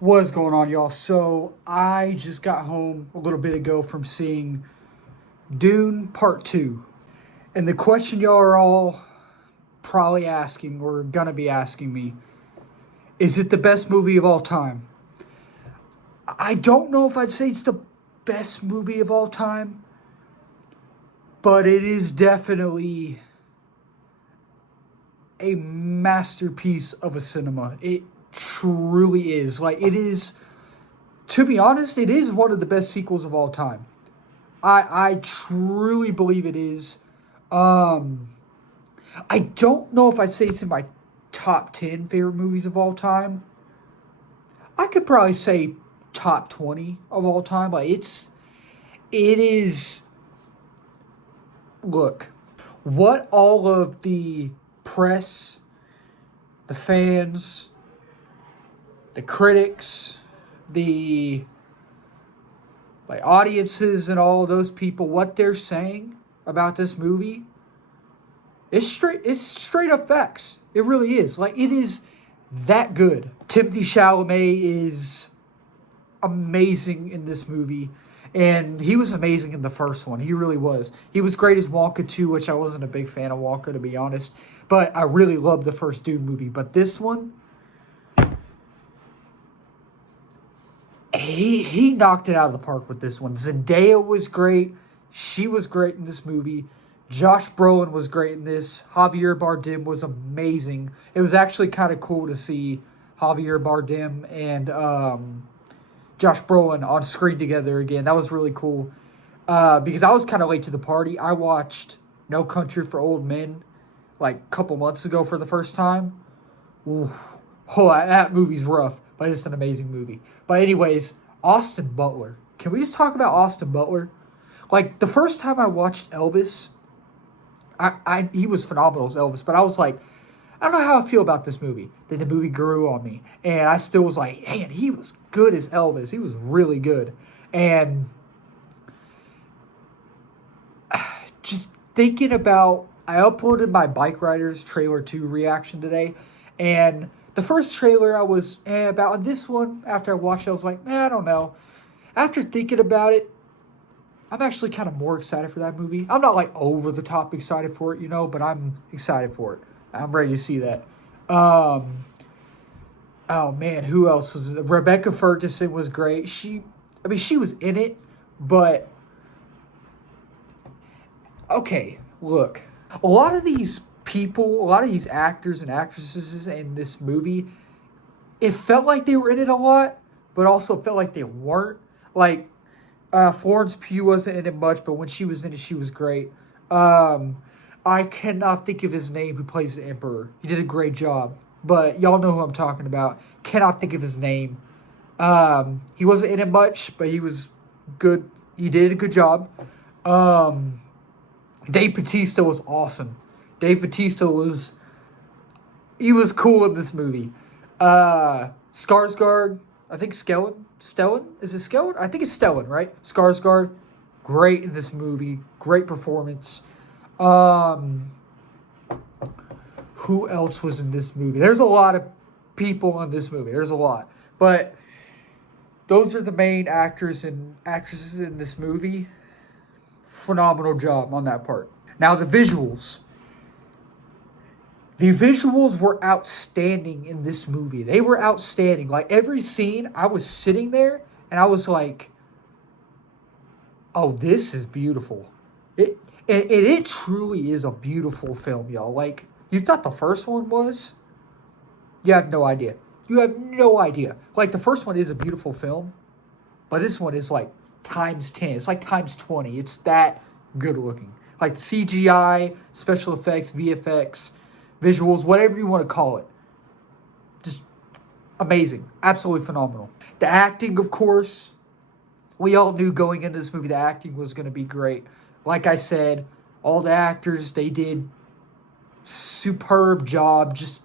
What's going on, y'all? So, I just got home a little bit ago from seeing Dune Part Two. And the question y'all are all probably asking, or gonna be asking me, is it the best movie of all time? I don't know if I'd say it's the best movie of all time, but it is definitely a masterpiece of a cinema. It truly is. Like, it is, to be honest, it is one of the best sequels of all time. I truly believe it is. Um, I don't know if I'd say it's in my top 10 favorite movies of all time. I could probably say top 20 of all time. But it is, look, what all of the press, the fans, the critics, the like audiences and all of those people, what they're saying about this movie, it's straight up facts. It really is. Like, it is that good. Timothy Chalamet is amazing in this movie. And he was amazing in the first one. He really was. He was great as Wonka too, which I wasn't a big fan of Wonka, to be honest. But I really loved the first Dune movie. But this one, he knocked it out of the park with this one. Zendaya was great. She was great in this movie. Josh Brolin was great in this. Javier Bardem was amazing. It was actually kind of cool to see Javier Bardem and Josh Brolin on screen together again. That was really cool. Because I was kind of late to the party. I watched No Country for Old Men like a couple months ago for the first time. Ooh. Oh, that movie's rough, but it's an amazing movie. But anyways, Austin Butler. Can we just talk about Austin Butler? Like, the first time I watched Elvis, he was phenomenal as Elvis, but I was like, I don't know how I feel about this movie. Then the movie grew on me, and I still was like, man, he was good as Elvis. He was really good. And just thinking about, I uploaded my Bike Riders Trailer 2 reaction today, and the first trailer I was about. This one, after I watched it, I was like, I don't know. After thinking about it, I'm actually kind of more excited for that movie. I'm not like over the top excited for it, but I'm excited for it. I'm ready to see that. Oh man, who else was it? Rebecca Ferguson was great. She was in it, but okay, look. A lot of these people, a lot of these actors and actresses in this movie, it felt like they were in it a lot, but also felt like they weren't. Like, Florence Pugh wasn't in it much, but when she was in it, she was great. I cannot think of his name who plays the Emperor. He did a great job, but y'all know who I'm talking about. Cannot think of his name. He wasn't in it much, but he was good. He did a good job. Dave Bautista was awesome. Dave Bautista was cool in this movie. Skarsgård, I think Stellan? Is it Stellan? I think it's Stellan, right? Skarsgård, great in this movie. Great performance. Who else was in this movie? There's a lot of people in this movie. There's a lot. But those are the main actors and actresses in this movie. Phenomenal job on that part. Now, the visuals. The visuals were outstanding in this movie. They were outstanding. Like, every scene, I was sitting there and I was like, oh, this is beautiful. It truly is a beautiful film, y'all. Like, you thought the first one was? You have no idea. You have no idea. Like, the first one is a beautiful film, but this one is like times 10. It's like times 20. It's that good looking. Like, CGI, special effects, VFX, visuals, whatever you want to call it. Just amazing. Absolutely phenomenal. The acting, of course, we all knew going into this movie the acting was going to be great. Like I said, all the actors, they did superb job. Just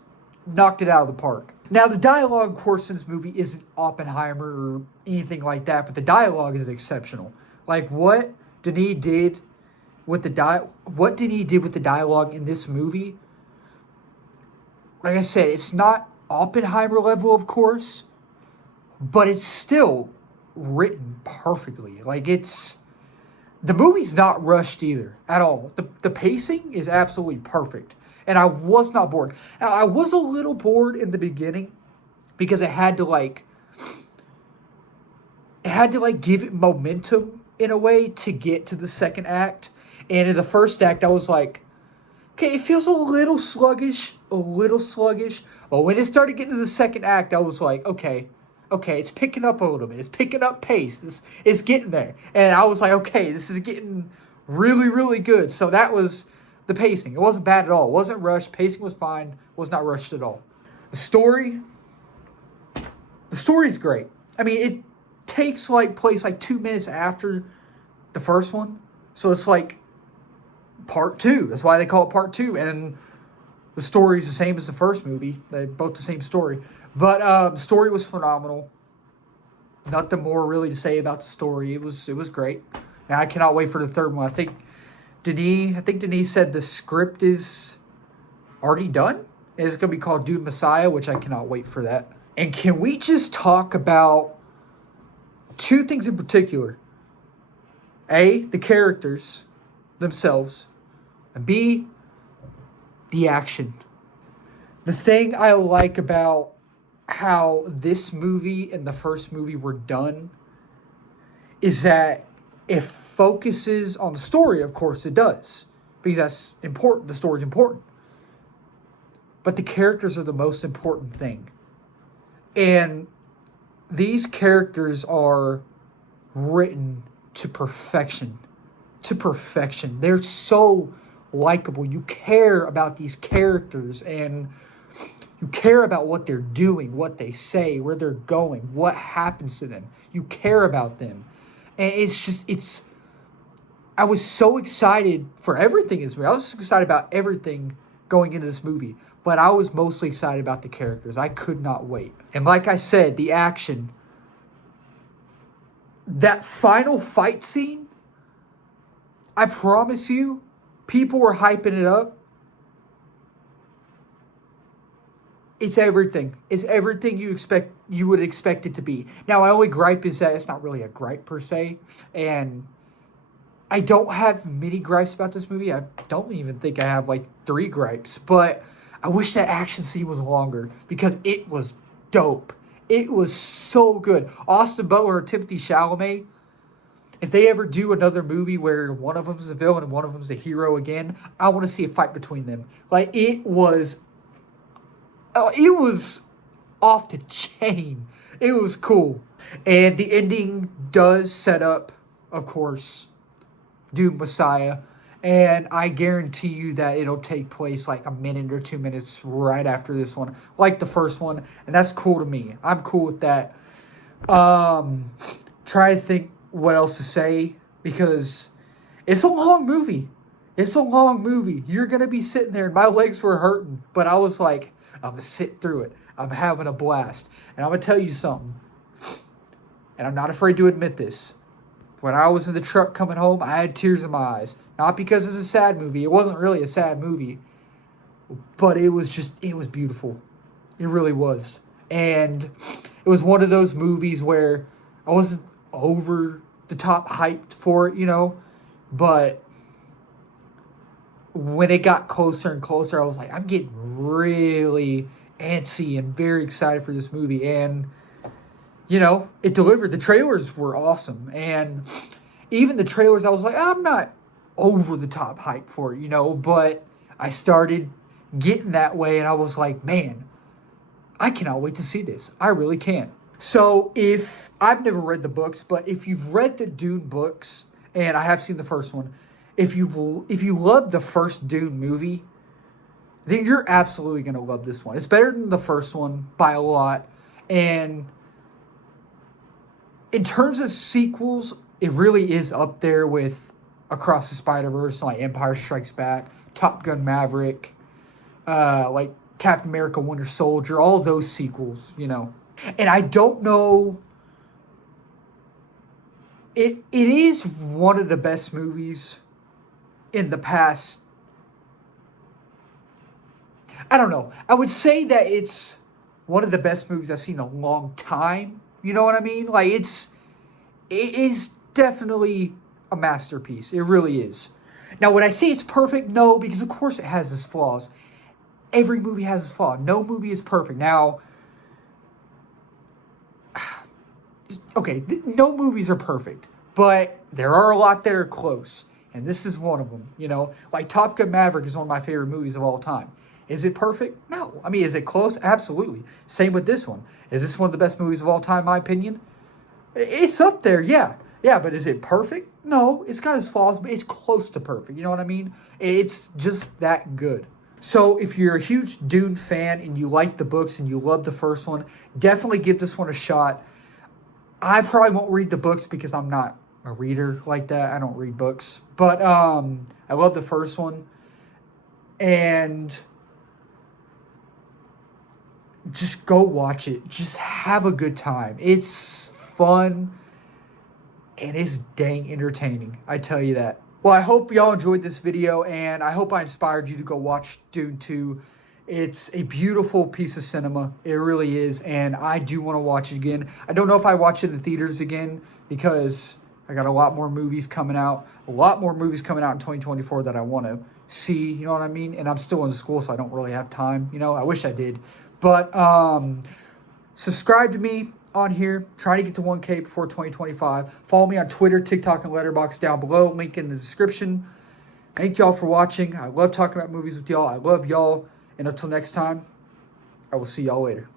knocked it out of the park. Now, the dialogue, of course, in this movie isn't Oppenheimer or anything like that, but the dialogue is exceptional. Like, what Denis did with the dialogue in this movie, like I said, it's not Oppenheimer level, of course, but it's still written perfectly. Like, the movie's not rushed either at all. The pacing is absolutely perfect, and I was not bored. Now, I was a little bored in the beginning because it had to give it momentum in a way to get to the second act. And in the first act, I was like, okay, it feels a little sluggish, a little sluggish. But when it started getting to the second act, I was like, okay, it's picking up a little bit. It's picking up pace. It's getting there. And I was like, okay, this is getting really, really good. So that was the pacing. It wasn't bad at all. It wasn't rushed. Pacing was fine. Was not rushed at all. The story's great. I mean, it takes place 2 minutes after the first one. So it's like part two. That's why they call it part two. And the story is the same as the first movie. They're both the same story. But the story was phenomenal. Nothing more really to say about the story. It was great. And I cannot wait for the third one. I think Denis said the script is already done. It's going to be called Dune Messiah, which I cannot wait for that. And can we just talk about two things in particular? A, the characters themselves. And B, the action. The thing I like about how this movie and the first movie were done is that it focuses on the story. Of course it does, because that's important. The story's important. But the characters are the most important thing. And these characters are written to perfection. To perfection. They're so likable. You care about these characters, and you care about what they're doing, what they say, where they're going, what happens to them. You care about them. And I was so excited for everything in this movie. I was excited about everything going into this movie. But I was mostly excited about the characters. I could not wait. And like I said, the action. That final fight scene, I promise you, people were hyping it up. It's everything. It's everything you would expect it to be. Now, my only gripe is that it's not really a gripe per se. And I don't have many gripes about this movie. I don't even think I have 3 gripes. But I wish that action scene was longer because it was dope. It was so good. Austin Butler or Timothée Chalamet, if they ever do another movie where one of them's the villain and one of them's the hero again, I want to see a fight between them. It was off the chain. It was cool. And the ending does set up, of course, Dune Messiah. And I guarantee you that it'll take place a minute or 2 minutes right after this one, like the first one. And that's cool to me. I'm cool with that. Try to think what else to say, because it's a long movie. It's a long movie. You're going to be sitting there, and my legs were hurting. But I was like, I'm going to sit through it. I'm having a blast. And I'm going to tell you something. And I'm not afraid to admit this. When I was in the truck coming home, I had tears in my eyes. Not because it's a sad movie. It wasn't really a sad movie. But it was beautiful. It really was. And it was one of those movies where I wasn't over the top hyped for it, But when it got closer and closer, I was like, I'm getting really antsy and very excited for this movie. And it delivered. The trailers were awesome. And even the trailers, I was like, I'm not over the top hype for it, but I started getting that way, and I was like, man, I cannot wait to see this. I really can. So if I've never read the books, but if you've read the Dune books, and I have seen the first one, if you love the first Dune movie, then you're absolutely going to love this one. It's better than the first one by a lot. And in terms of sequels, it really is up there with Across the Spider-Verse, Empire Strikes Back, Top Gun Maverick, Captain America Winter Soldier, all those sequels, And I don't know, it is one of the best movies in the past. I don't know. I would say that it's one of the best movies I've seen in a long time. You know what I mean? Like, it is definitely a masterpiece. It really is. Now, would I say it's perfect? No, because of course it has its flaws. Every movie has its flaw. No movie is perfect. Now, okay, no movies are perfect, but there are a lot that are close, and this is one of them. You know, like Top Gun Maverick is one of my favorite movies of all time. Is it perfect? No. I mean, is it close? Absolutely. Same with this one. Is this one of the best movies of all time, in my opinion? It's up there, yeah. Yeah, but is it perfect? No. It's got its flaws, but it's close to perfect. You know what I mean? It's just that good. So if you're a huge Dune fan and you like the books and you love the first one, definitely give this one a shot. I probably won't read the books because I'm not a reader like that. I don't read books. But I love the first one. And just go watch it. Just have a good time. It's fun. And it's dang entertaining. I tell you that. Well, I hope y'all enjoyed this video, and I hope I inspired you to go watch Dune 2. It's a beautiful piece of cinema. It really is, and I do want to watch it again. I don't know if I watch it in theaters again because I got a lot more movies coming out. A lot more movies coming out in 2024 that I want to see, you know what I mean? And I'm still in school, so I don't really have time. You know, I wish I did. But subscribe to me on here. Try to get to 1K before 2025. Follow me on Twitter, TikTok, and Letterboxd down below. Link in the description. Thank y'all for watching. I love talking about movies with y'all. I love y'all. And until next time, I will see y'all later.